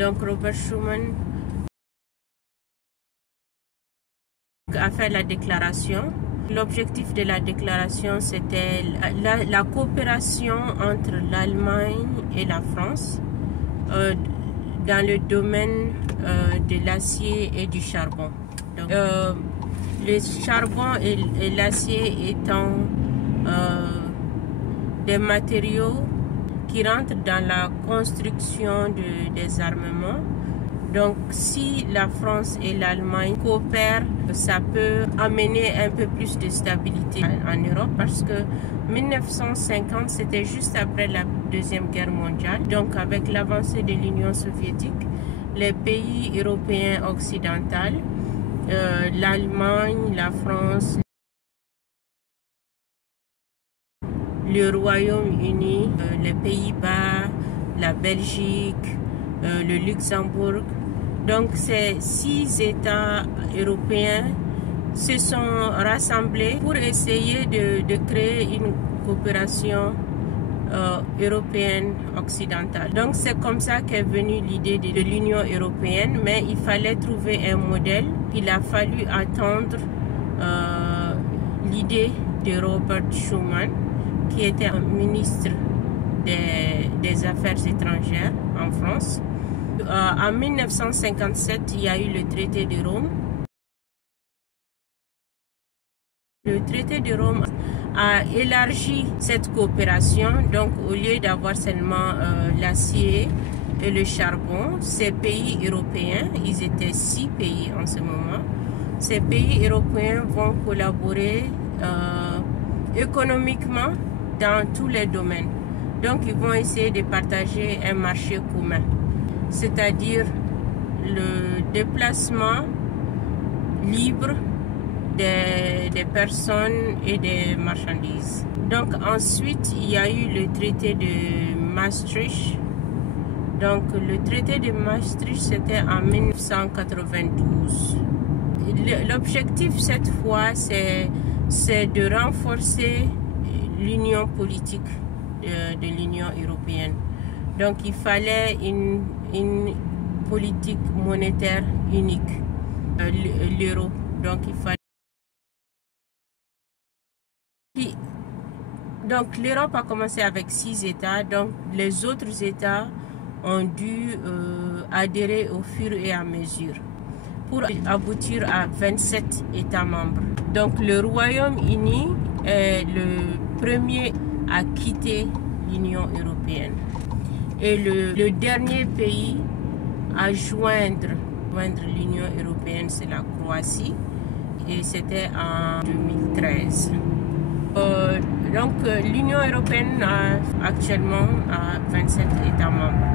Donc Robert Schuman a fait la déclaration. L'objectif de la déclaration, c'était la coopération entre l'Allemagne et la France dans le domaine de l'acier et du charbon. Donc, le charbon et l'acier étant des matériaux qui rentrent dans la construction des armements. Donc, si la France et l'Allemagne coopèrent, ça peut amener un peu plus de stabilité en Europe parce que 1950, c'était juste après la Deuxième Guerre mondiale. Donc, avec l'avancée de l'Union soviétique, les pays européens occidentaux, l'Allemagne, la France, le Royaume-Uni, les Pays-Bas, la Belgique, le Luxembourg. Donc ces 6 États européens se sont rassemblés pour essayer de créer une coopération européenne occidentale. Donc c'est comme ça qu'est venue l'idée de l'Union européenne, mais il fallait trouver un modèle. Il a fallu attendre l'idée de Robert Schuman, qui était un ministre des Affaires étrangères en France. En 1957, il y a eu le traité de Rome. Le traité de Rome a élargi cette coopération. Donc, au lieu d'avoir seulement l'acier et le charbon, ces pays européens, ils étaient 6 pays en ce moment, ces pays européens vont collaborer économiquement dans tous les domaines. Donc, ils vont essayer de partager un marché commun, c'est-à-dire le déplacement libre des personnes et des marchandises. Donc, ensuite, il y a eu le traité de Maastricht. Donc, le traité de Maastricht, c'était en 1992. L'objectif, cette fois, c'est de renforcer l'union politique de l'Union européenne. Donc il fallait une politique monétaire unique, l'euro. Donc il fallait. Donc l'Europe a commencé avec 6 États, donc les autres États ont dû adhérer au fur et à mesure pour aboutir à 27 États membres. Donc le Royaume-Uni est le premier à quitter l'Union européenne. Et le dernier pays à joindre l'Union européenne, c'est la Croatie. Et c'était en 2013. Donc l'Union européenne actuellement a 27 États membres.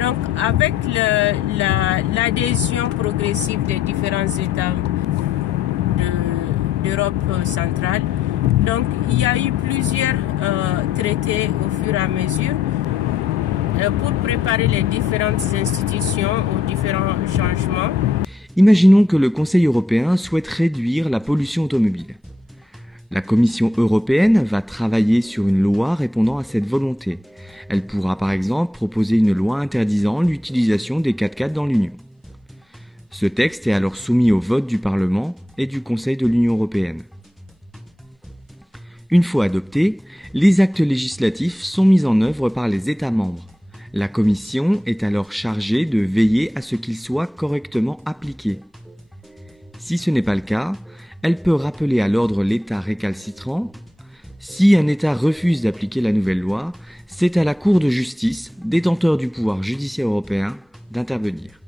Donc avec l'adhésion progressive des différents États d'Europe centrale, donc il y a eu plusieurs traités au fur et à mesure pour préparer les différentes institutions aux différents changements. Imaginons que le Conseil européen souhaite réduire la pollution automobile. La Commission européenne va travailler sur une loi répondant à cette volonté. Elle pourra par exemple proposer une loi interdisant l'utilisation des 4x4 dans l'Union. Ce texte est alors soumis au vote du Parlement et du Conseil de l'Union européenne. Une fois adoptés, les actes législatifs sont mis en œuvre par les États membres. La Commission est alors chargée de veiller à ce qu'ils soient correctement appliqués. Si ce n'est pas le cas, elle peut rappeler à l'ordre l'État récalcitrant. Si un État refuse d'appliquer la nouvelle loi, c'est à la Cour de justice, détenteur du pouvoir judiciaire européen, d'intervenir.